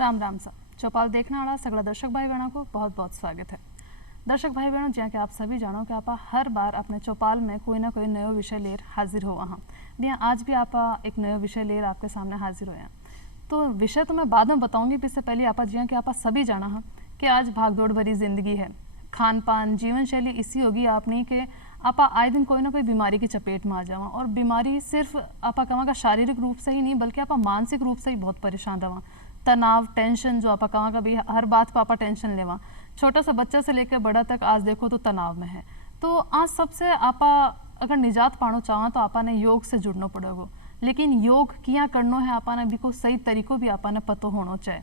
राम राम सा चौपाल देखने वाला सगला दर्शक भाई बहनों को बहुत बहुत स्वागत है। दर्शक भाई बहनों, जहाँ कि आप सभी जानो कि आप हर बार अपने चौपाल में कोई ना कोई नयो विषय लेकर हाजिर हो वहाँ दिया। आज भी आप एक नयो विषय लेकर आपके सामने हाजिर हो। तो विषय तो मैं बाद में बताऊंगी, इससे पहले आप जिया कि आप सभी जाना है कि आज भागदौड़ भरी जिंदगी है, खान पान जीवन शैली इसी होगी आपने कि आप आए दिन कोई ना कोई बीमारी की चपेट में आ जावा। और बीमारी सिर्फ आप कहाँ शारीरिक रूप से ही नहीं बल्कि आप मानसिक रूप से ही बहुत परेशान रहा। तनाव टेंशन जो आप कहाँ का भी हर बात को आप टेंशन लेवा, छोटा सा बच्चा से लेकर बड़ा तक आज देखो तो तनाव में है। तो आज सबसे आप अगर निजात पाना चाहो तो आपने योग से जुड़ना पड़ेगा, लेकिन योग किया करना है आपने भी को सही तरीकों भी आपने पता होना चाहिए।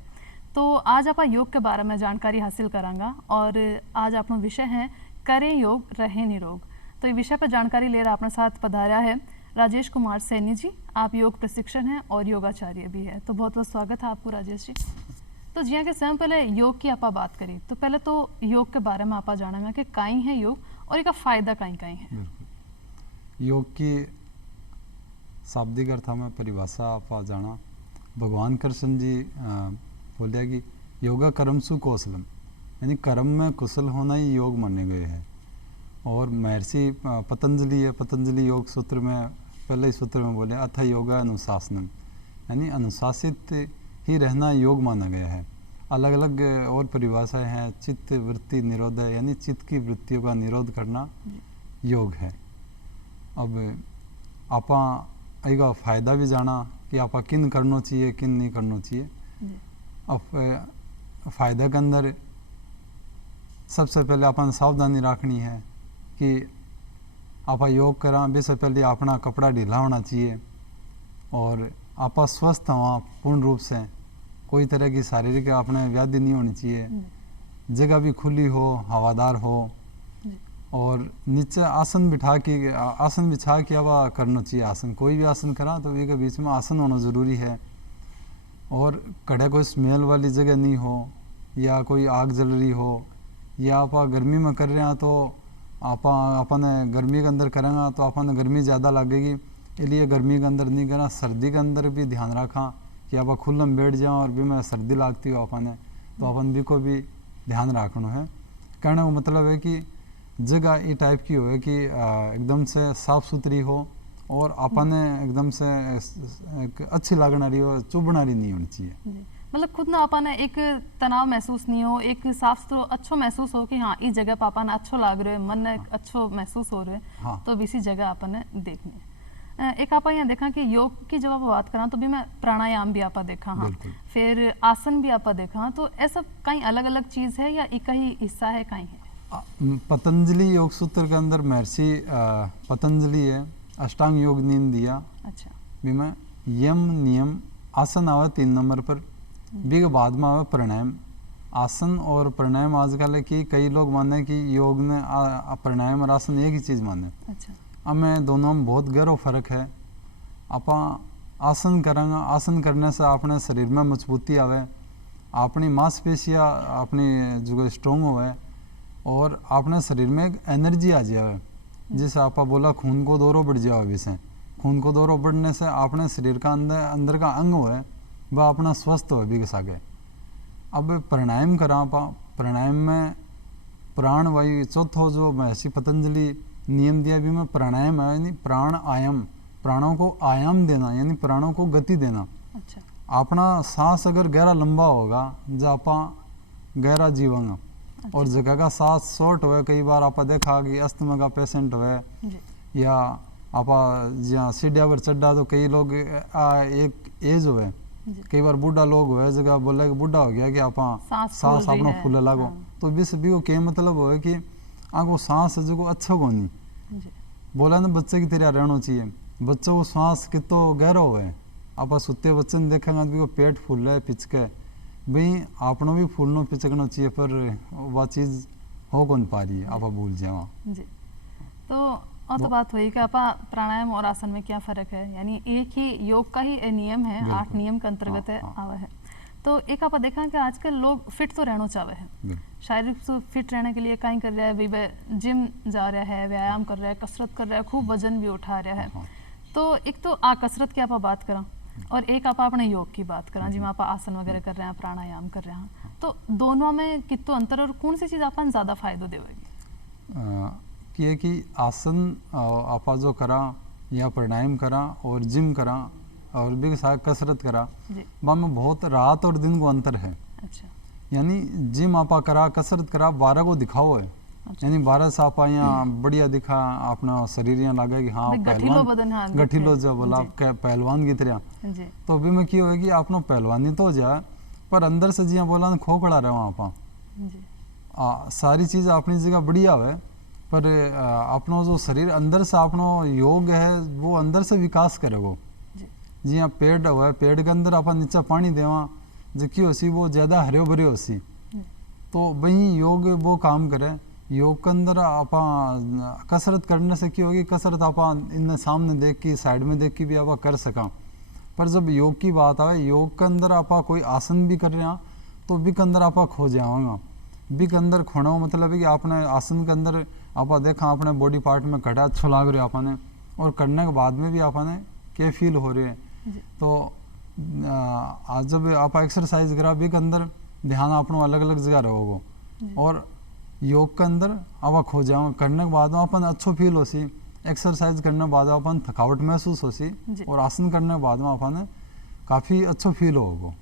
तो आज आप योग के बारे में जानकारी हासिल करांगा और आज अपना विषय है करें योग रहे निरोग। तो ये विषय पर जानकारी ले रहा अपने साथ पधारा है राजेश कुमार सैनी जी। आप योग प्रशिक्षण हैं और योगाचार्य भी है, तो बहुत बहुत स्वागत है आपको राजेश जी। तो जिया के समय पहले योग की आप बात करें तो पहले तो योग के बारे में आप जाना कि काई है योग और इसका फायदा काई काई है। योग की शाब्दिक अर्थ में परिभाषा आप जाना, भगवान कृष्ण जी बोलिया कि योगा कर्म सु कौशलम, यानी कर्म में कुशल होना ही योग माने गए हैं। और महर्षि पतंजलि है, पतंजलि योग सूत्र में पहले सूत्र में बोले अथ योगा अनुशासनम, यानी अनुशासित ही रहना योग माना गया है। अलग अलग और परिभाषाएं हैं, चित्त वृत्ति निरोध है, यानी चित्त की वृत्तियों का निरोध करना योग है। अब आपा का फायदा भी जाना कि आपा किन करना चाहिए किन नहीं करना चाहिए। अब फायदा के अंदर सबसे पहले अपन सावधानी रखनी है कि आप योग करा बेसे पहले अपना कपड़ा ढीला होना चाहिए और आप स्वस्थ हुआ पूर्ण रूप से, कोई तरह की शारीरिक अपने व्याधि नहीं होनी चाहिए, जगह भी खुली हो हवादार हो और नीचे आसन बिठा के आसन बिछा के अब करना चाहिए। आसन कोई भी आसन करा तो इसके बीच में आसन होना ज़रूरी है। और कड़े कोई स्मेल वाली जगह नहीं हो या कोई आग जल रही हो या आप गर्मी में कर रहे हैं तो अपन गर्मी के अंदर करेंगे तो अपन गर्मी ज़्यादा लगेगी, इसलिए गर्मी के अंदर नहीं करना। सर्दी के अंदर भी ध्यान रखा कि आप खुले में बैठ जाओ और भी में सर्दी लगती हो अपन तो अपन भी को भी ध्यान रखना है। कहने का मतलब है कि जगह ये टाइप की हो कि एकदम से साफ़ सुथरी हो और अपन एकदम से अच्छी लगना रही हो, चुभना रही नहीं होनी चाहिए। मतलब खुद ना अपन एक तनाव महसूस नहीं हो, एक साफ सुथरा अच्छो महसूस हो कि हाँ इस जगह पर अपन अच्छो लाग रहे मन अच्छो महसूस हो रहे हाँ। तो इसी जगह अपन देखने। एक आप यहाँ देखा कि योग की जब आप बात करा तो भी मैं प्राणायाम भी आप देखा हाँ, फिर आसन भी आप देखा हाँ, तो ऐसा कहीं अलग अलग चीज़ है या एक ही हिस्सा है कहीं है? पतंजलि योग सूत्र के अंदर महर्षि पतंजलि है अष्टांग योग नियम दिया। अच्छा, में यम नियम आसन आवे 3 नंबर पर, भी के बाद में आवे प्राणायाम। आसन और प्राणायाम आजकल की कई लोग माने कि योग ने प्राणायाम और आसन एक ही चीज़ माने। अच्छा, अब में दोनों में बहुत गहरा फर्क है। आप आसन करेंगे, आसन करने से अपने शरीर में मजबूती आवे, अपनी मांसपेशियाँ अपनी जो स्ट्रोंग होवे और अपने शरीर में एक एनर्जी आ जाए। जैसे आप बोला खून को दौरो बढ़ जाओ, अभी से खून को दौरो बढ़ने से अपने शरीर का अंदर का अंग है वह अपना स्वस्थ हो भी सके। अब प्राणायाम करा प्राणायाम में प्राण वायु चौथो जो महर्षि पतंजलि नियम दिया भी में प्राणायाम है, यानी प्राण आयाम, प्राणों को आयाम देना यानी प्राणों को गति देना। अच्छा, अपना सांस अगर गहरा लंबा होगा जो आप गहरा जीवांगा। अच्छा। और जगह का सांस शॉर्ट हुए, कई बार आप देखा कि अस्थमा का पेशेंट हुए या आप जहाँ सीढ़िया पर चढ़ा तो कई लोग एक एज हुए, कई बार बूढ़ा लोग हुए जगह बोले कि बूढ़ा हो गया कि आप सांस अपना फूले लागो। हाँ। तो बीस भी को क्या मतलब हो कि आपको सांस जो अच्छा को नहीं बोला ना बच्चे की तरह रहना चाहिए। बच्चे को सांस कितो गहरा हुए, आप सुते बच्चे ने देखेंगे भी वो पेट फूल है पिचके, भाई आपनो भी फूलना पिचकना चाहिए पर वह चीज़ हो कौन पा रही है, आप भूल जाओ जी। तो बात हुई कि आपा प्राणायाम और आसन में क्या फ़र्क है, यानी एक ही योग का ही नियम है, 8 नियम के अंतर्गत है आवा है। तो एक आप देखा कि आजकल लोग फिट तो रहना चाहे हैं, शारीरिक से फिट रहने के लिए कहीं कर रहा है, भाई जिम जा रहा है, व्यायाम कर रहा है, कसरत कर रहा है, खूब वजन भी उठा रहा है। तो एक तो कसरत की आप बात करा और एक आप अपने योग की बात करा जिसमें आप आसन वगैरह कर रहे हैं, प्राणायाम कर रहे हैं, तो दोनों में कितो अंतर और कौन सी चीज अपन ज्यादा फायदो देवेगी? कि आसन आपा जो करा या प्राणायाम करा और जिम करा और भी साथ कसरत करा, में बहुत रात और दिन को अंतर है। अच्छा। यानी जिम आपा करा कसरत करा 12 को दिखाओ है। अच्छा। यानी 12 से आपा यहाँ बढ़िया दिखा अपना शरीर यहाँ लगा कि हाँ पहलवान गठिलो जो बोला पहलवान की तरह, तो अभी में क्या होगी अपना पहलवानी तो हो जाए पर अंदर से जिया बोला खोखड़ा रहे वहाँ आपा सारी चीज अपनी जगह बढ़िया है, पर अपनो जो शरीर अंदर से अपनो योग है वो अंदर से विकास करेगो। जी हाँ पेड़ हुआ पेड़ के अंदर अपन नीचा पानी देवा जबकि होसी वो ज्यादा हरे भरे होसी, तो वही योग वो काम करे। योग के अंदर आपा कसरत करने से क्या होगी, कसरत आपा इन सामने देख के साइड में देख के भी आपा कर सका, पर जब योग की बात आए योग के अंदर आपा कोई आसन भी कर रहे हैं तो भी के अंदर आपा खो जाओगा। भी के अंदर खोना मतलब है कि आपने आसन के अंदर आपा देखा अपने बॉडी पार्ट में घटा अच्छा लाग रहे आपने, और करने के बाद में भी आपने क्या फील हो रहे हैं। तो आज जब आप एक्सरसाइज करा भी के अंदर ध्यान अपनों अलग अलग जगह रहोगो, और योग के अंदर आप खो जाओ करने के बाद में अपन अच्छो फील हो सी, एक्सरसाइज करने के बाद अपन थकावट महसूस हो सी, और आसन करने के बाद में अपन काफी अच्छो फील होगो।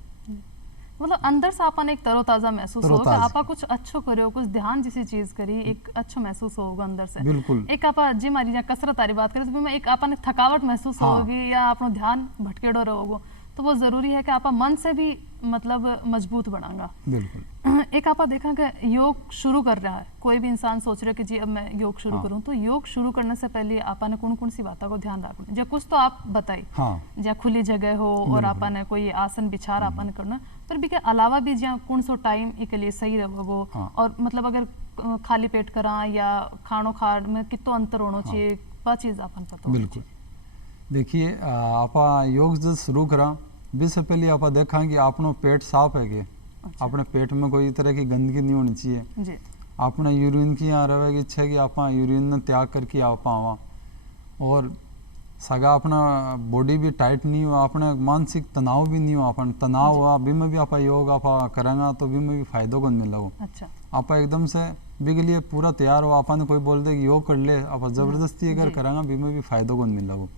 मतलब अंदर से अपन एक तरोताजा महसूस होगा, आपा कुछ अच्छो करो, कुछ ध्यान जिसी चीज करी एक अच्छा महसूस होगा अंदर से। बिल्कुल। एक आपा जिम या कसरत आरी बात करें तो में एक अपन थकावट महसूस होगी या अपना ध्यान भटकेड़ो रहोगो, तो वो जरूरी है कि आपा मन से भी मतलब मजबूत बनागा। बिल्कुल। एक आपा देखा कि योग शुरू कर रहा है, कोई भी इंसान सोच रहा है कि जी अब मैं योग शुरू करूं, तो योग शुरू करने से पहले आपा ने कौन कौन सी बातों को ध्यान रखना, जो कुछ तो आप बताई जहाँ खुली जगह हो और आपा ने कोई आसन बिछार आपा ने करना, पर भी के अलावा भी जहाँ कौन सो टाइम के लिए सही रहो, और मतलब अगर खाली पेट करा या खानो खा में कितो अंतर होना चाहिए वह चीज आपन पता। बिल्कुल। देखिए आपा योग जब शुरू करा भी से पहले आपा देखा कि आपनो पेट साफ है कि अपने पेट में कोई तरह की गंदगी नहीं होनी चाहिए। अपने यूरिन की यहाँ रहे की इच्छा है कि आप यूरिन ने त्याग करके आप आवा, और सगा अपना बॉडी भी टाइट नहीं हुआ, अपने मानसिक तनाव भी नहीं हुआ, अपन तनाव हुआ भी में भी आप योग आप करेंगे तो भी में भी फायदों को मिल लगो। अच्छा। आप एकदम से भी के लिए पूरा तैयार हो, आपने कोई बोल दे कि योग कर ले, आप जबरदस्ती अगर करेंगे भी में भी फायदों को मिल लगो,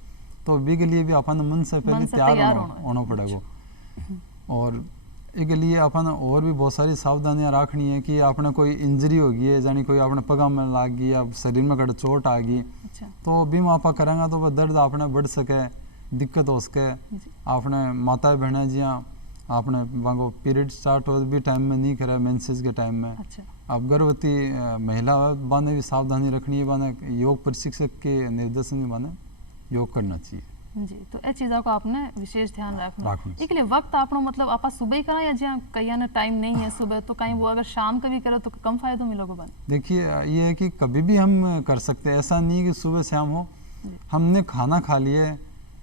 तो भी के लिए भी अपन मन से पहले तैयार होना पड़ेगा। और एक लिए अपन और भी बहुत सारी सावधानियां रखनी है कि आपने कोई इंजरी होगी है, यानी कोई अपने पगा में लाग गई या शरीर में कड़ चोट आ गई, तो भी आपा करेंगे तो वह दर्द आपने बढ़ सके, दिक्कत हो सके। आपने माता बहने जी आपने वांगो पीरियड स्टार्ट हो भी टाइम में नहीं करा, मेंसेस के टाइम में। अब गर्भवती महिला बाने भी सावधानी रखनी है, बाने योग प्रशिक्षक के निर्देशन में बाने योग करना चाहिए जी। तो ये चीज़ों को आपने विशेष ध्यान रखना। एक लिए वक्त आपनो मतलब आपा सुबह ही करा या जहाँ कहीं ना टाइम नहीं है सुबह, तो कहीं वो अगर शाम का भी करे तो कम फायदा मिलोगे बन। देखिए ये है कि कभी भी हम कर सकते हैं, ऐसा नहीं कि सुबह शाम हो। हमने खाना खा लिए,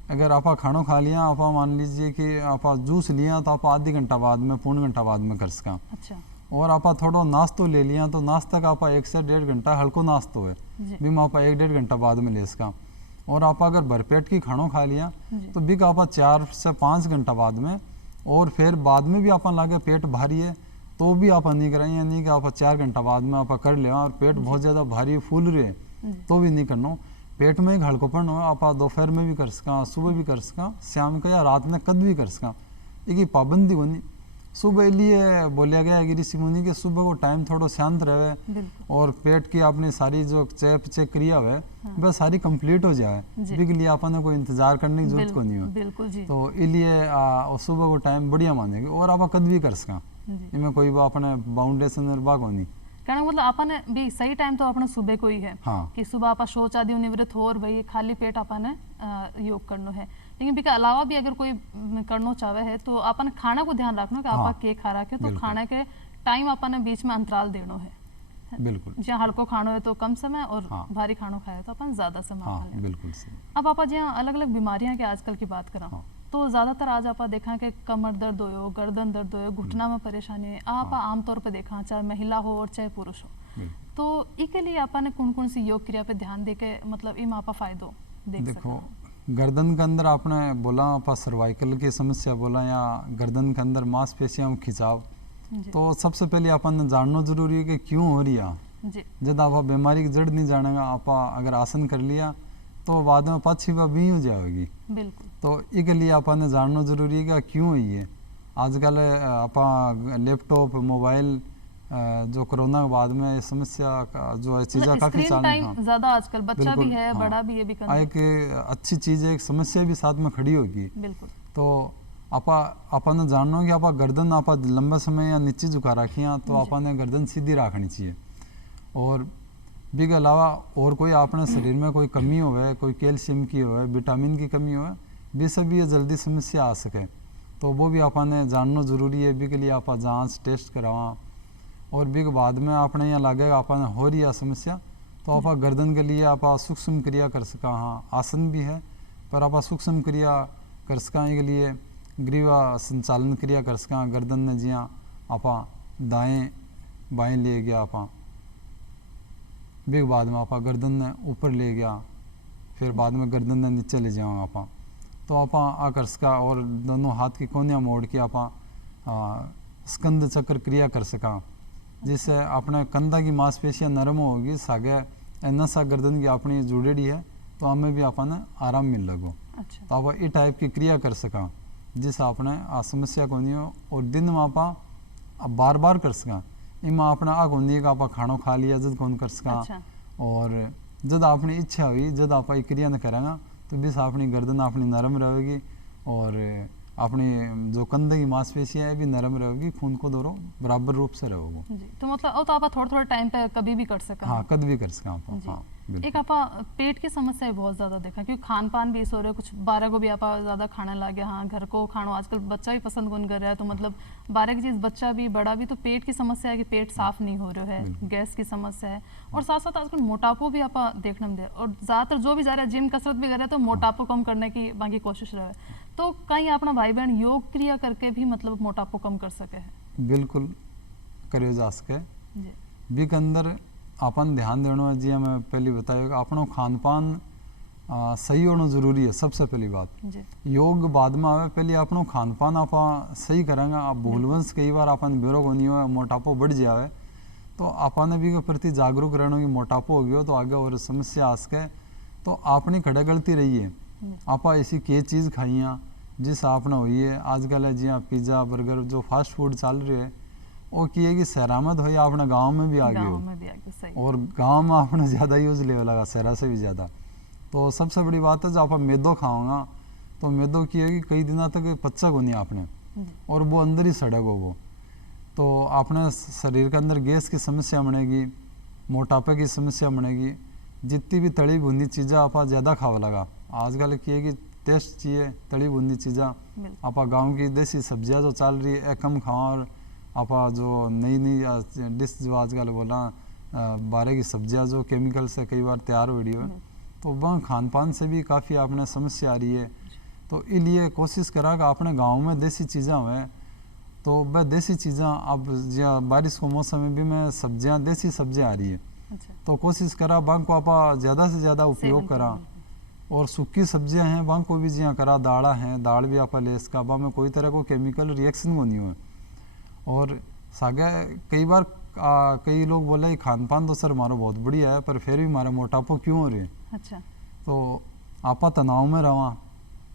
अगर आपा खाना खा लिया, आपा मान लीजिए कि आपा जूस लिया तो आप आधी घंटा बाद में पौन घंटा बाद में कर सका। अच्छा। और आपा थोड़ा नाश्तो ले लिया तो नाश्ता का आपा 1 से 1.5 घंटा हल्को नाश्तो है भी आपा 1-1.5 घंटा बाद में ले सका। और आप अगर भरपेट की खानों खा लिया तो भी आप 4 से 5 घंटा बाद में, और फिर बाद में भी अपन लागे पेट भारी है तो भी आप नहीं कराइए, नहीं कि आप 4 घंटा बाद में आप कर ले और पेट बहुत ज़्यादा भारी फूल रहे तो भी नहीं करना। पेट में एक हल्कोपन हो आप दोपहर में भी कर सका, सुबह भी कर सका, शाम का या रात में कद भी कर सका, एक पाबंदी होनी। सुबह लिए बोलिया गया है कि ऋषि मुनि के सुबह को टाइम थोड़ा शांत रहे और पेट की अपनी सारी जो चेक क्रिया है वह सारी कंप्लीट हो जाए, इसके लिए अपन कोई इंतजार करने की जरूरत को नहीं हो। बिल्कुल जी। तो इसलिए सुबह को टाइम बढ़िया मानेगी और आप कद भी कर सका, इनमें कोई अपने बाउंडेशन और बाग होनी कहना मतलब अपन भी सही टाइम तो अपना सुबह को ही है। कि सुबह आप शौच आदि निवृत्त हो और भाई खाली पेट अपन योग करना है, लेकिन इसके अलावा भी अगर कोई करना चाहे है तो अपन खाना को ध्यान रखना कि आप के खा रखे, तो खाने के टाइम अपन बीच में अंतराल देना है। बिल्कुल। जहाँ हल्को खाना है तो कम समय और भारी खाना खाए तो अपन ज्यादा समय खा लें। बिल्कुल। अब आप जहाँ अलग अलग बीमारियां के आजकल की बात करा तो ज्यादातर आज आप देखा कि कमर दर्द हो, गर्दन दर्द हो, घुटना में परेशानी है, आप आमतौर पर देखा चाहे महिला हो और चाहे पुरुष हो, तो इसके लिए अपन कौन कौन सी योग क्रिया पे ध्यान दे के मतलब इम आपा फायदो देख देखो गर्दन के अंदर आपने बोला आप सर्वाइकल की समस्या बोला या गर्दन के अंदर मांसपेशियों में खिंचाव, जी तो सबसे पहले अपन जानना जरूरी है कि क्यों हो रही है। जी जब आप बीमारी की जड़ नहीं जानेगा, आप अगर आसन कर लिया तो बाद में पाछी वह भी हो जाएगी। बिल्कुल तो इसके लिए अपन जानना जरूरी है कि क्यों हुई है। आजकल आप लैपटॉप मोबाइल जो कोरोना के बाद में ये समस्या का जो है चीज़ें मतलब काफ़ी स्क्रीन टाइम ज्यादा आजकल बच्चा भी बिल्कुल, है हाँ। बड़ा भी है भी एक अच्छी चीज़ है, एक समस्या भी साथ में खड़ी होगी। बिल्कुल तो अपन जानना कि आप गर्दन आप लंबा समय या नीचे झुका रखिए तो जी। अपन गर्दन सीधी रखनी चाहिए। और भी के अलावा और कोई अपने शरीर में कोई कमी होवे, कोई कैल्शियम की होवे, विटामिन की कमी होवे, भी सब ये जल्दी समस्या आ सके तो वो भी अपन जानना जरूरी है। भी के लिए आप जांच टेस्ट करावा और भी के बाद में आपने यहाँ लगेगा अपन हो रही है समस्या तो आप गर्दन के लिए आप सूक्ष्म क्रिया कर सका। हाँ आसन भी है पर आप सूक्ष्म क्रिया कर सका के लिए ग्रीवा संचालन क्रिया कर सका। गर्दन ने जिया आप दाएं बाएं ले गया, आप भी बाद में आप गर्दन ने ऊपर ले गया, फिर बाद में गर्दन ने नीचे ले जाओ आप तो आप आ कर सका। और दोनों हाथ की कोनियाँ मोड़ के आप स्कंद चक्र क्रिया कर सका, जिससे अपने कंधा की मांसपेशियाँ नरम होगी, सागे नसा गर्दन की अपनी जुड़ेड़ी है तो हमें भी अपने आराम मिल लगो। अच्छा तो आप ये टाइप की क्रिया कर सका जिससे आपने समस्या को नहीं हो। और दिन में आप बार बार कर सका। इमा अपने आ कौन कि आप खाना खा लिया जद कौन कर सका। अच्छा और जब अपनी इच्छा हुई जब आप ये क्रिया न करेंगे तो बीस अपनी गर्दन अपनी नरम रहेगी और अपनी जो कंधे की मांसपेशी है भी नरम रहेगी, खून को दौरो बराबर रूप से रहोगे। जी तो मतलब तो आप थोड़ा थोड़ा टाइम पे कभी भी कर सका। हाँ कद भी कर सका आप। जी। हाँ बिल्कुल। एक आप पेट की समस्या भी बहुत ज्यादा देखा क्योंकि खान पान भी इस हो रहा है, कुछ 12 को भी आप ज्यादा खाना ला गया। हाँ घर को खाना आजकल बच्चा भी पसंद कौन कर रहा है, तो मतलब 12 की चीज बच्चा भी बड़ा भी, तो पेट की समस्या है कि पेट साफ नहीं हो रहा है, गैस की समस्या है और साथ साथ आजकल मोटापो भी आप देखने में दे। और ज्यादातर जो भी जा रहा है जिम कसरत भी कर रहे हैं तो मोटापो कम करने की बाकी कोशिश रहे। तो कहीं अपना भाई बहन योग क्रिया करके भी मतलब मोटापो कम कर सके है। बिल्कुल करे जा सके। जी भी के अंदर अपन ध्यान देना है। जी मैं पहले बताया अपनो खान पान सही होना जरूरी है सबसे पहली बात। जी योग बाद में आवे, पहले अपनो खान पान आप सही करेंगे। आप भूलवंश कई बार अपन बेरोग होनी हो, मोटापो बढ़ जाए तो आपने भी के प्रति जागरूक रहना कि मोटापो हो गया तो आगे और समस्या आ सके। तो आपने खड़े गलती रही है, आप ऐसी के चीज़ खाइया जिस आपने हुई है। आजकल है जी पिज़्ज़ा बर्गर जो फास्ट फूड चल रहे है वो की है कि शहरा में तो है अपने गाँव में भी आ गए हो, में भी आगे सही। और गांव में आपने ज़्यादा यूज लेवे लगा शहरा से भी ज़्यादा। तो सबसे बड़ी बात है जब आप मैदो खाओगा तो मैदो की है कि कई दिनों तक पच्चा को नहीं आपने, जी और वो अंदर ही सड़ेगा वो। तो आपने शरीर के अंदर गैस की समस्या बनेगी, मोटापे की समस्या बनेगी। जितनी भी तली भुनी चीज़ें आप ज़्यादा खावा लगा। आजकल की है कि टेस्ट चाहिए तली भुनी चीज़ें। बिल्कुल आप गाँव की देसी सब्जियाँ जो चल रही है कम खाओ, और आप जो नई नई डिश जो आजकल बोला बाहर की सब्जियां जो केमिकल से कई बार तैयार हो रही है तो वह खान पान से भी काफ़ी आपने समस्या आ रही है। तो इसलिए कोशिश करा कि अपने गांव में देसी चीज़ें हुए तो वह देसी चीज़ें अब या बारिश के मौसम में भी मैं सब्जियां देसी सब्जियां आ रही है अच्छा तो कोशिश करा वहाँ को आप ज़्यादा से ज़्यादा उपयोग करा। और सूखी सब्जियां हैं वहाँ को भी जिया करा, दाड़ा हैं दाल भी आप ले इसका वहाँ में कोई तरह को केमिकल रिएक्शन को नहीं हुआ। और सागे कई बार कई लोग बोले कि खान पान तो सर हमारा बहुत बढ़िया है पर फिर भी हमारा मोटापो क्यों हो रही है। अच्छा तो आप तनाव में रहा,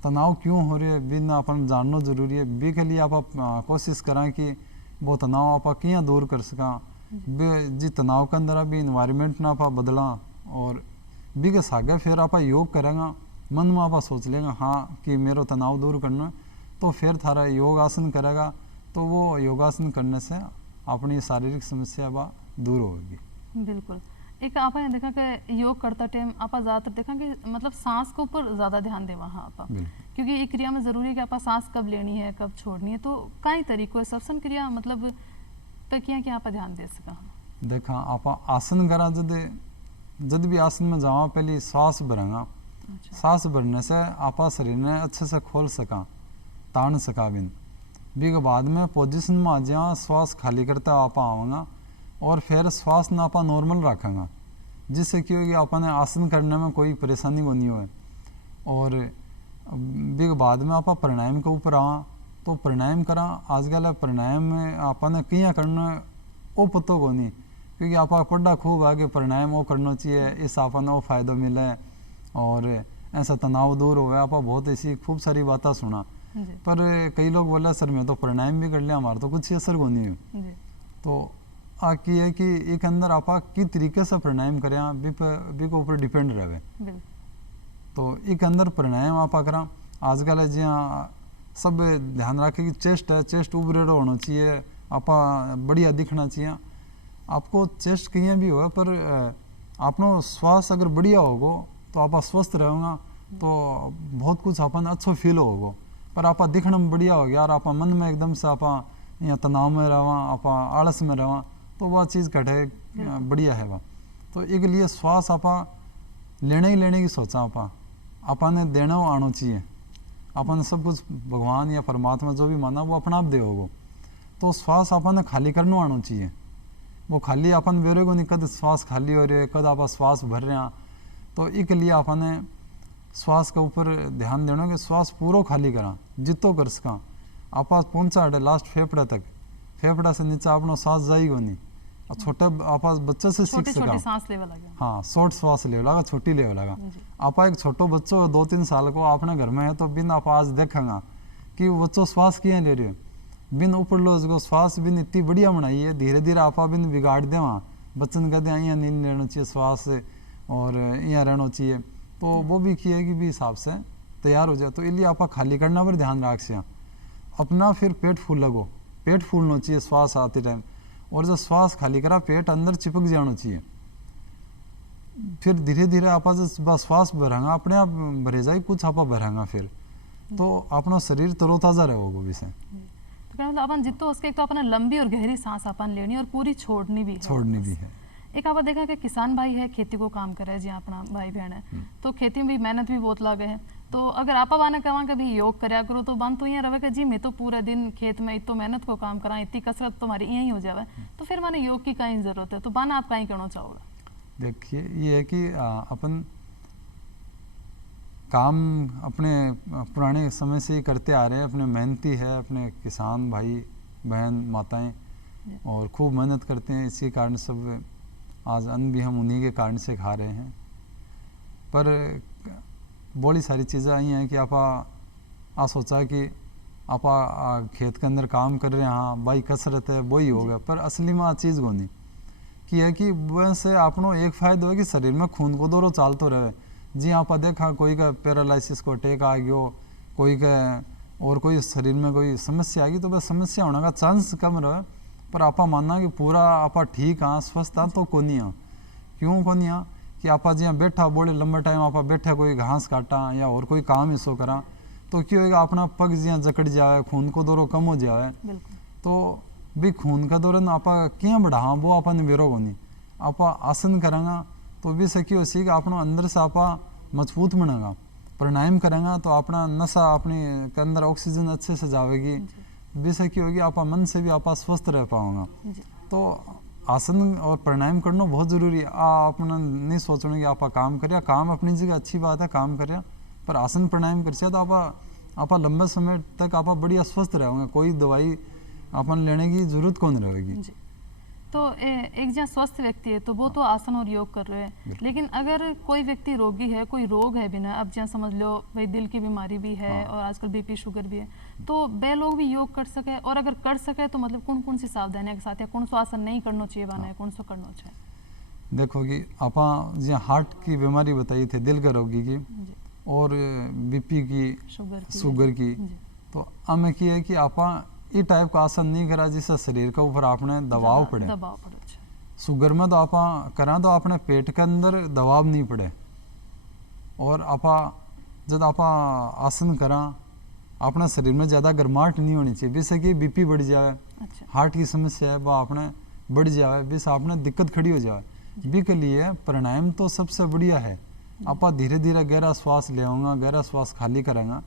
तनाव क्यों हो रही है बिन अपन जानना जरूरी है। बी के लिए आप कोशिश करें कि वो तनाव आप किया दूर कर सका। जी तनाव के अंदर भी इन्वायरमेंट ना आप बदला और बी के सागे फिर आप योग करेंगे, मन में आप सोच लेंगे हाँ कि मेरा तनाव दूर करना है तो फिर थारा योग आसन करेगा तो वो योगासन करने से अपनी शारीरिक समस्या बा दूर होगी। बिल्कुल। एक आपने देखा कि योग करता टाइम आप ज़्यादातर देखा कि मतलब सांस के ऊपर ज़्यादा ध्यान दे वहाँ आप, क्योंकि एक क्रिया में ज़रूरी है कि आप सांस कब लेनी है कब छोड़नी है। तो कई तरीकों से श्वसन क्रिया मतलब पे किया कि आप ध्यान दे सका। देखा आप आसन करा जब भी आसन में जावा पहले सांस भरेंगा। अच्छा सांस भरने से आप शरीर ने अच्छे से खोल सका, तान सका बिन भी के बाद में पोजीशन में आ जाए श्वास खाली करते आप आऊँगा और फिर श्वास ना आप नॉर्मल रखेंगे जिससे कि होगी अपने आसन करने में कोई परेशानी को नहीं हो। और बिग बाद में आप प्राणायाम के ऊपर आवा तो प्राणायाम करा आजकल प्राणायाम में आपने किया करना वो पतो को नहीं क्योंकि आप पढ़ा खूब आगे प्राणायाम वो करना चाहिए इस आपने वो फायदा मिले और ऐसा तनाव दूर हो गया आप बहुत ऐसी खूब सारी बातें सुना पर कई लोग बोला सर मैं तो प्राणायाम भी कर लिया हमारा तो कुछ असर को नहीं हो तो की है कि एक अंदर आप की तरीके से प्राणायाम करें बी के ऊपर डिपेंड रहे तो एक अंदर प्राणायाम आप करा आजकल जी सब ध्यान रखे कि चेस्ट है चेस्ट उभरेड़ो होना चाहिए आप बढ़िया दिखना चाहिए आपको चेस्ट कहीं भी हो पर आपनो श्वास अगर बढ़िया होगो तो आप स्वस्थ रहोगा तो बहुत कुछ अपन अच्छो फील होगो पर आप दिखने में बढ़िया हो गया और आप मन में एकदम से आप यहाँ तनाव में रहा आप आलस में रहा तो वह चीज़ घटे बढ़िया है वह तो एक लिए श्वास आप लेने की सोचा आपने देना आना चाहिए अपन सब कुछ भगवान या परमात्मा जो भी माना वो अपना आप दे होगो तो श्वास आपने खाली करना आना चाहिए वो खाली अपन बेरे को नहीं कद श्वास खाली हो रहे कद आप श्वास भर रहे हैं तो एक लिए आपने श्वास के ऊपर ध्यान देना कि श्वास पूरा खाली करा जितो कर सका आप पहुंचा है लास्ट फेफड़ा तक फेफड़ा से नीचे अपना सांस जाएगा नहीं और छोटे आप बच्चे से सीख सका हाँ शॉर्ट श्वास ले लगा छोटी ले लगा आप एक छोटो बच्चो 2-3 साल को अपने घर में है तो बिन आप आज देखेंगा कि बच्चों श्वास किए ले रहे हो बिन ऊपर लो इसको श्वास बिन इतनी बढ़िया बनाई है धीरे धीरे आप बिन बिगाड़ दे वहाँ बच्चन कहते हैं यहाँ नहीं लेना चाहिए श्वास और यहाँ रहना चाहिए तो वो भी किए कि भी हिसाब से तैयार हो जाए तो इसलिए आप खाली करना पर ध्यान रख से अपना फिर पेट फूल लगो पेट फूलना चाहिए श्वास आते टाइम और जब श्वास खाली करा पेट अंदर चिपक जाना चाहिए फिर धीरे धीरे आप जब श्वास भरांगा अपने आप भरे जाए कुछ आप भरांगा फिर तो अपना शरीर तरोताजा रहेगा विषय तो मतलब अपन जितो उसके एक तो अपना लंबी और गहरी सांस अपन लेनी और पूरी छोड़नी भी है एक आप देखा कि किसान भाई है खेती को काम करे जी अपना भाई बहन है तो खेती में भी मेहनत भी बहुत लगे है तो अगर आप बाने कहा कभी योग कराया करो तो बन तो यहाँ रहे कि जी मैं तो पूरे दिन खेत में इतो मेहनत को काम करा इतनी कसरत तो हमारी यहीं हो जाए तो फिर मैंने योग की कहीं जरूरत है तो बाना आप कहीं करना चाहोगे देखिए ये है कि अपन काम अपने पुराने समय से ही करते आ रहे हैं अपने मेहनती है अपने किसान भाई बहन माताएं और खूब मेहनत करते हैं इसी कारण सब आज अन्न भी हम उन्हीं के कारण से खा रहे हैं पर बड़ी सारी चीज़ें आई हैं कि आप सोचा कि आप खेत के अंदर काम कर रहे हैं हाँ भाई कसरत है वही हो गया पर असली में चीज़ को नहीं कि है कि वैसे आपनो एक फ़ायदा है कि शरीर में खून को दौरो चालतो रहे जी आप देखा कोई का पैरालिसिस को अटैक आ गयो कोई का और कोई शरीर में कोई समस्या आ गई तो बस समस्या होने का चांस कम रहे पर आप मानना कि पूरा आप ठीक हाँ स्वस्थ हाँ तो को नहीं हाँ क्यों को नहीं हाँ कि आप जी बैठा बोले लंबे टाइम आप बैठा कोई घास काटा या और कोई काम हिस्सो करा तो क्यों होगा अपना पग जिया जकड़ जाए खून को दौरो कम हो जाए तो भी खून का दौरन आप क्या बढ़ा वो अपन बेरो को नहीं आप आसन करेंगा तो भी सकी हो सी अपना अंदर से आप मजबूत बनेगा प्राणायाम करेंगे तो अपना नशा अपने के अंदर ऑक्सीजन अच्छे से जाएगी भी सकी होगी आप मन से भी आप स्वस्थ रह पाओगा तो आसन और प्राणायाम करना बहुत ज़रूरी है आप नहीं सोचना कि आप काम करें काम अपनी जगह अच्छी बात है काम करें पर आसन प्राणायाम कर तो आप लंबे समय तक आप बढ़िया स्वस्थ रहोगे कोई दवाई अपन लेने की जरूरत कौन रहेगी तो एक जहाँ स्वस्थ व्यक्ति है तो वो तो आसन और योग कर रहे हैं लेकिन अगर कोई व्यक्ति रोगी है कोई रोग है बिना अब जहाँ समझ लो भाई दिल की बीमारी भी है और आजकल बीपी शुगर भी है तो वे लोग भी योग कर सके और अगर कर सके तो मतलब कौन कौन सी सावधानियां के साथ या कौन सा आसन नहीं करना चाहिए बना कौन सा करना चाहिए देखो कि आप जहाँ हार्ट की बीमारी बताई थे दिल का रोगी की और बीपी की शुगर की तो हमें की है कि आप ये टाइप का आसन नहीं करा जिससे शरीर के ऊपर आपने दबाव पड़े शुगर में तो आप करा तो आपने पेट के अंदर दबाव नहीं पड़े और आप जब आप आसन करा अपना शरीर में ज़्यादा गर्माहट नहीं होनी चाहिए जिससे कि बीपी बढ़ जाए हार्ट की समस्या है वह आपने बढ़ जाए जिस आपने दिक्कत खड़ी हो जाए बी के लिए प्राणायाम तो सबसे बढ़िया है आप धीरे धीरे गहरा श्वास ले आऊँगा गहरा श्वास खाली करेंगे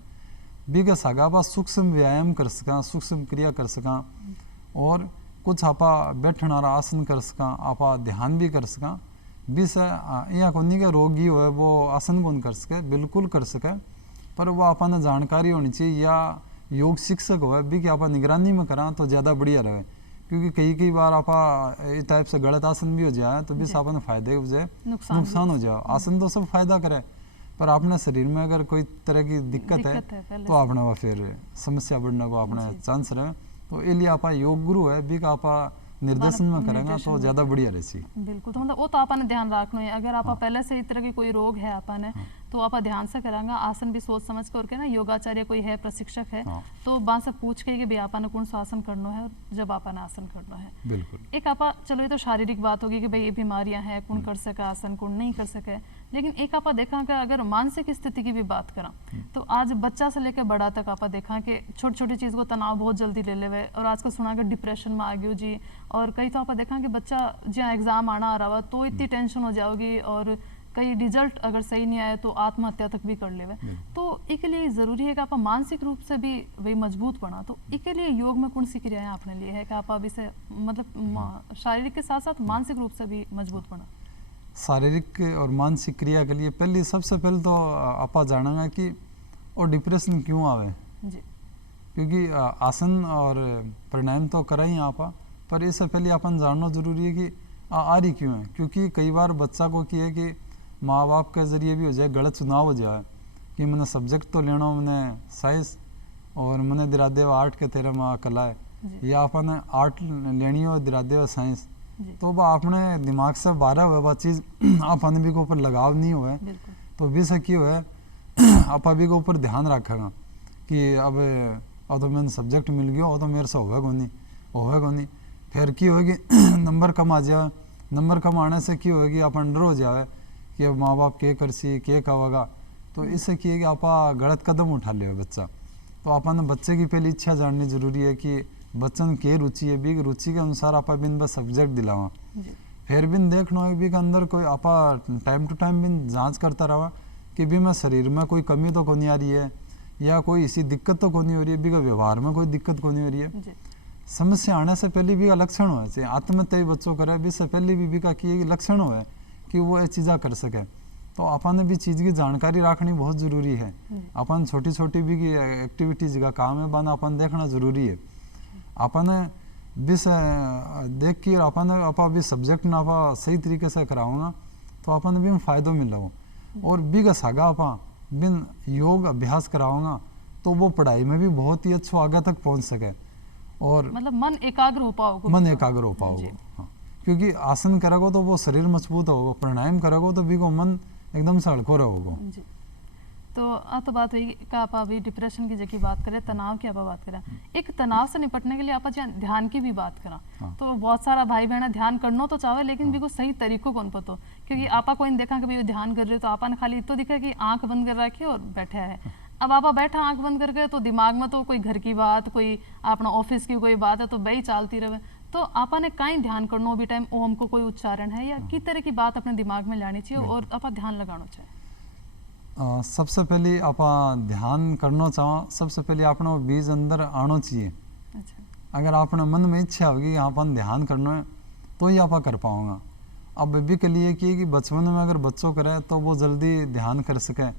भी का सगा आप सूक्ष्म व्यायाम कर सका सूक्ष्म क्रिया कर सका और कुछ आप बैठना आसन कर सका आप ध्यान भी कर सका भी से यहाँ को नहीं का रोगी हो वो आसन कौन कर सके बिल्कुल कर सके पर वो अपन जानकारी होनी चाहिए या योग शिक्षक हो भी कि आप निगरानी में करा तो ज़्यादा बढ़िया रहे, क्योंकि कई बार आप इस टाइप से गलत आसन भी हो जाए तो भी अपन फायदे हो जाए नुकसान हो जाए। आसन तो सब फायदा करे, पर अपने शरीर में अगर कोई तरह की दिक्कत है तो अपने वो फिर समस्या बढ़ने को अपने चांस रहे। तो इसलिए आप योग गुरु है भी का आप निर्देशन में करेंगे तो ज़्यादा बढ़िया रहती। बिल्कुल, तो मतलब वो तो आपने ध्यान रखना है। अगर आप पहले से इस तरह की कोई रोग है आपने तो आप ध्यान से करांगा, आसन भी सोच समझ करके ना, योगाचार्य कोई है प्रशिक्षक है तो वहाँ से पूछ के कि भाई आपने कौन सा आसन करना है और जब आपने आसन करना है। बिल्कुल। एक आप चलो ये तो शारीरिक बात होगी कि भाई ये बीमारियां हैं, कौन कर सके आसन कौन नहीं कर सके, लेकिन एक आप देखा कि अगर मानसिक स्थिति की भी बात करा तो आज बच्चा से लेकर बड़ा तक आप देखा कि छोटी छोटी चीज़ को तनाव बहुत जल्दी ले लेवे और आजकल सुना कि डिप्रेशन में आ गयो जी। और कई तो आप देखा कि बच्चा जहाँ एग्जाम आना आ रहा तो इतनी टेंशन हो जाओगी और कई रिजल्ट अगर सही नहीं आए तो आत्महत्या तक भी कर लेवे। तो इसके लिए ज़रूरी है कि आप मानसिक रूप से भी वही मजबूत बना। तो इसके लिए योग में कौन सी क्रियाएं आपने लिए है कि आप अब इसे मतलब शारीरिक के साथ साथ मानसिक रूप से भी मजबूत बना? शारीरिक और मानसिक क्रिया के लिए पहले सबसे पहले तो आप जानेंगे कि और डिप्रेशन क्यों आवे जी, क्योंकि आसन और प्राणायाम तो करा ही आप, पर इससे पहले अपन जानना जरूरी है कि आ रही क्यों है। क्योंकि कई बार बच्चा को की है कि माँ बाप के जरिए भी हो जाए गलत चुनाव हो जाए कि मैंने सब्जेक्ट तो लेना मैंने साइंस और मैंने दिरादे आर्ट के तेरे माँ कला है, या अपन आर्ट लेनी हो दिरादे साइंस, तो वह अपने दिमाग से बाहर हुआ वह चीज़ अपन भी के ऊपर लगाव नहीं हुआ है। तो भी सकी हुआ है आप भी के ऊपर ध्यान रखेगा कि अब तो मैंने सब्जेक्ट मिल गया वो तो मेरे से होगा को नहीं फिर की होगी नंबर कम आ जाए, नंबर कम आने से की होगी आप अंडर हो जाए कि अब माँ बाप के करसी के कहोगा। तो इससे की है कि आप गलत कदम उठा ले बच्चा। तो अपन बच्चे की पहली इच्छा जाननी जरूरी है कि बच्चन के रुचि है भी रुचि के अनुसार आप बिन बस सब्जेक्ट दिलावा, फिर बिन देखना है भी के अंदर कोई आप टाइम टू टाइम बिन जांच करता रहा कि भी मैं शरीर में कोई कमी तो को नहीं आ रही है या कोई इसी दिक्कत तो को नहीं हो रही है, भी व्यवहार में कोई दिक्कत को नहीं हो रही है। समस्या आने से पहले भी का लक्षण हो चाहिए आत्महत्या बच्चों करे भी से पहले भी का की लक्षण हो है कि वो ये चीज़ा कर सके। तो अपन ने भी चीज़ की जानकारी रखनी बहुत ज़रूरी है। अपन छोटी छोटी भी की एक्टिविटीज का काम है बना अपन देखना ज़रूरी है। अपन भी देख के अपन आप भी सब्जेक्ट ना आप सही तरीके से कराऊंगा तो अपन भी फ़ायदा मिल रहा और भी का सागा आप बिन योग अभ्यास कराऊंगा तो वो पढ़ाई में भी बहुत ही अच्छा आगे तक पहुंच सके और मतलब मन एकाग्र हो पाओगे। हाँ, क्योंकि आसन करोगे तो वो शरीर मजबूत होगा, प्राणायाम करोगे तो भी को मन एकदम से हल्को रहोगे। तो तो बात हुई कि आप अभी डिप्रेशन की जगह बात करें, तनाव की आप बात करें, एक तनाव से निपटने के लिए आप ध्यान की भी बात करा। तो बहुत सारा भाई बहन ध्यान करना तो चाहे लेकिन भी को सही तरीकों कौन पता, क्योंकि आपा कोई देखा कि भाई ध्यान कर रहे हो तो आपा ने खाली तो दिखा कि आंख बंद कर रखी और बैठा है। अब आप बैठा आंख बंद करके तो दिमाग में तो कोई घर की बात कोई अपना ऑफिस की कोई बात है तो वही चलती रहे। तो आपा ने कहीं ध्यान करना भी टाइम ओम को कोई उच्चारण है या किस तरह की बात अपने दिमाग में लानी चाहिए और आपा ध्यान लगाना चाहिए? सबसे पहले आप ध्यान करना चाहो सबसे पहले अपना बीज अंदर आना चाहिए। अच्छा। अगर अपने मन में इच्छा होगी अपन ध्यान करना है तो ही आप कर पाऊंगा। अब भी के लिए कि बचपन में अगर बच्चों करे तो वो जल्दी ध्यान कर सके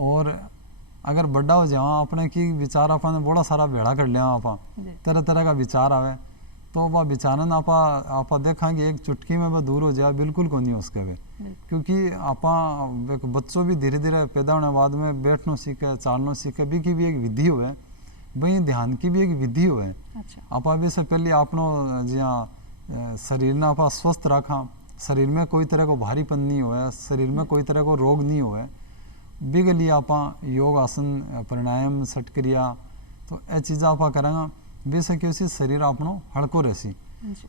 और अगर बड़ा हो जाओ अपने की विचार अपन बड़ा सारा भेड़ा कर लिया आप तरह तरह का विचार आवे तो वह विचारन आप देखा कि एक चुटकी में वह दूर हो जाए बिल्कुल को नहीं उसके वे, क्योंकि आप बच्चों भी धीरे धीरे पैदा होने बाद में बैठना सीखे चालना सीखे भी की भी एक विधि हो है भाई ध्यान की भी एक विधि हो है। अच्छा। आप अभी से पहले आपनो जहाँ शरीर ने आप स्वस्थ रखा, शरीर में कोई तरह को भारीपन नहीं हुआ है, शरीर में कोई तरह को रोग नहीं हुआ है, भी के लिए आप योग आसन प्राणायाम सटक्रिया तो ये चीज़ आप करेंगे भी सके उसी शरीर अपनो हड़को रहसी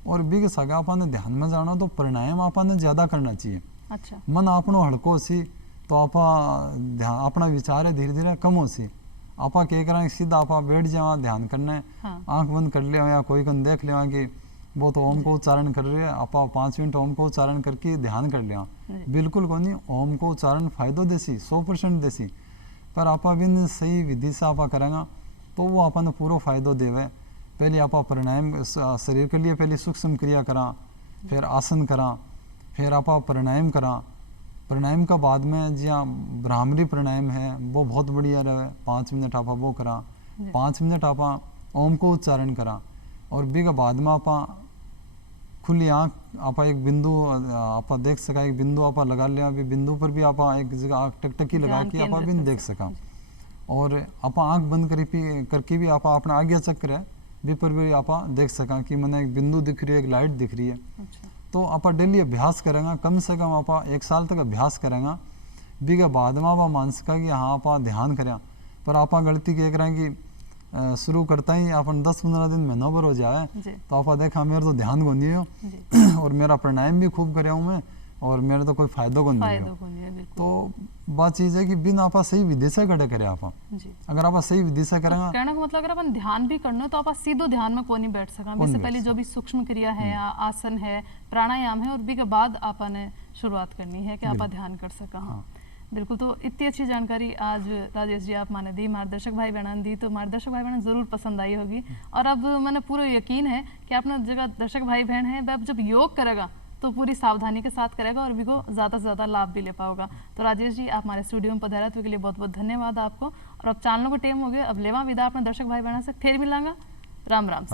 और भी सगा अपन ध्यान में जाना तो प्राणायाम अपन ज़्यादा करना चाहिए। अच्छा। मन अपनो हड़को सी तो आप ध्यान अपना विचार है धीरे धीरे कम हो सी आप क्या करें सीधा आप बैठ जाओ ध्यान करने। हाँ। आँख बंद कर लिया या कोई कन देख लिया कि वो तो ओम को उच्चारण कर रहे हैं आप 5 मिनट ओम को उच्चारण करके ध्यान कर लिया बिल्कुल को नहीं। ओम को उच्चारण फायदो देसी 100% देसी, पर आप बिन सही विधि से आप करेंगे तो वो अपन पूरा फायदो देवे। पहले आप प्राणायाम शरीर के लिए पहले सूक्ष्म क्रिया करा, फिर आसन करा, फिर आप प्राणायाम करा, प्राणायाम का बाद में जी हाँ ब्राह्मरी प्राणायाम है वो बहुत बढ़िया रहे। 5 मिनट आपा वो करा, 5 मिनट आपा ओम को उच्चारण करा और बी का बाद में आपा खुली आँख आपा एक बिंदु आपा देख सका, एक बिंदु आपा लगा लिया, अभी बिंदु पर भी आपा एक जगह आँख टकटकी लगा के आपा बिन देख सका और आपा आँख बंद करके भी आपा अपना आज्ञा चक्र है भी पर भी आपा देख सका कि मैंने एक बिंदु दिख रही है, एक लाइट दिख रही है। तो आपा डेली अभ्यास करेंगे, कम से कम आपा 1 साल तक अभ्यास करेंगे। बी के बाद में आपा मान सका कि हाँ आपा ध्यान करें, पर आपा गलती क्या करें कि शुरू करता ही अपन 10-15 दिन महीना भर हो जाए तो आपा देखा मेरा तो ध्यान को नहीं हो और मेरा प्राणायाम भी खूब करे हूँ मैं और मेरा तो कोई फायदा को नहीं है। तो बात चीज है कि बिन आपा सही विधि से करे करे आपा, अगर आपा सही विधि से करेंगे कहने का मतलब अगर अपन ध्यान भी करना तो आप सीधो ध्यान में कौन नहीं बैठ सका, इससे पहले जो भी सूक्ष्म क्रिया है, आसन है, प्राणायाम है और भी के बाद आपने शुरुआत करनी है कि आप ध्यान कर सका। हाँ बिल्कुल। तो इतनी अच्छी जानकारी आज राजेश जी आप माने दी, मार्गदर्शक भाई बहन दी, तो मार्गदर्शक भाई बहन जरूर पसंद आई होगी और अब मैंने पूरा यकीन है कि अपना जगह दर्शक भाई बहन है वह जब योग करेगा तो पूरी सावधानी के साथ करेगा और भी को ज़्यादा से ज़्यादा लाभ भी ले पाओगा। तो राजेश जी आप हमारे स्टूडियो में पधारत्व के लिए बहुत बहुत धन्यवाद आपको और अब चालने को टेम हो गया, अब लेवा विदा अपने दर्शक भाई बहन से फिर मिलांगा। राम राम।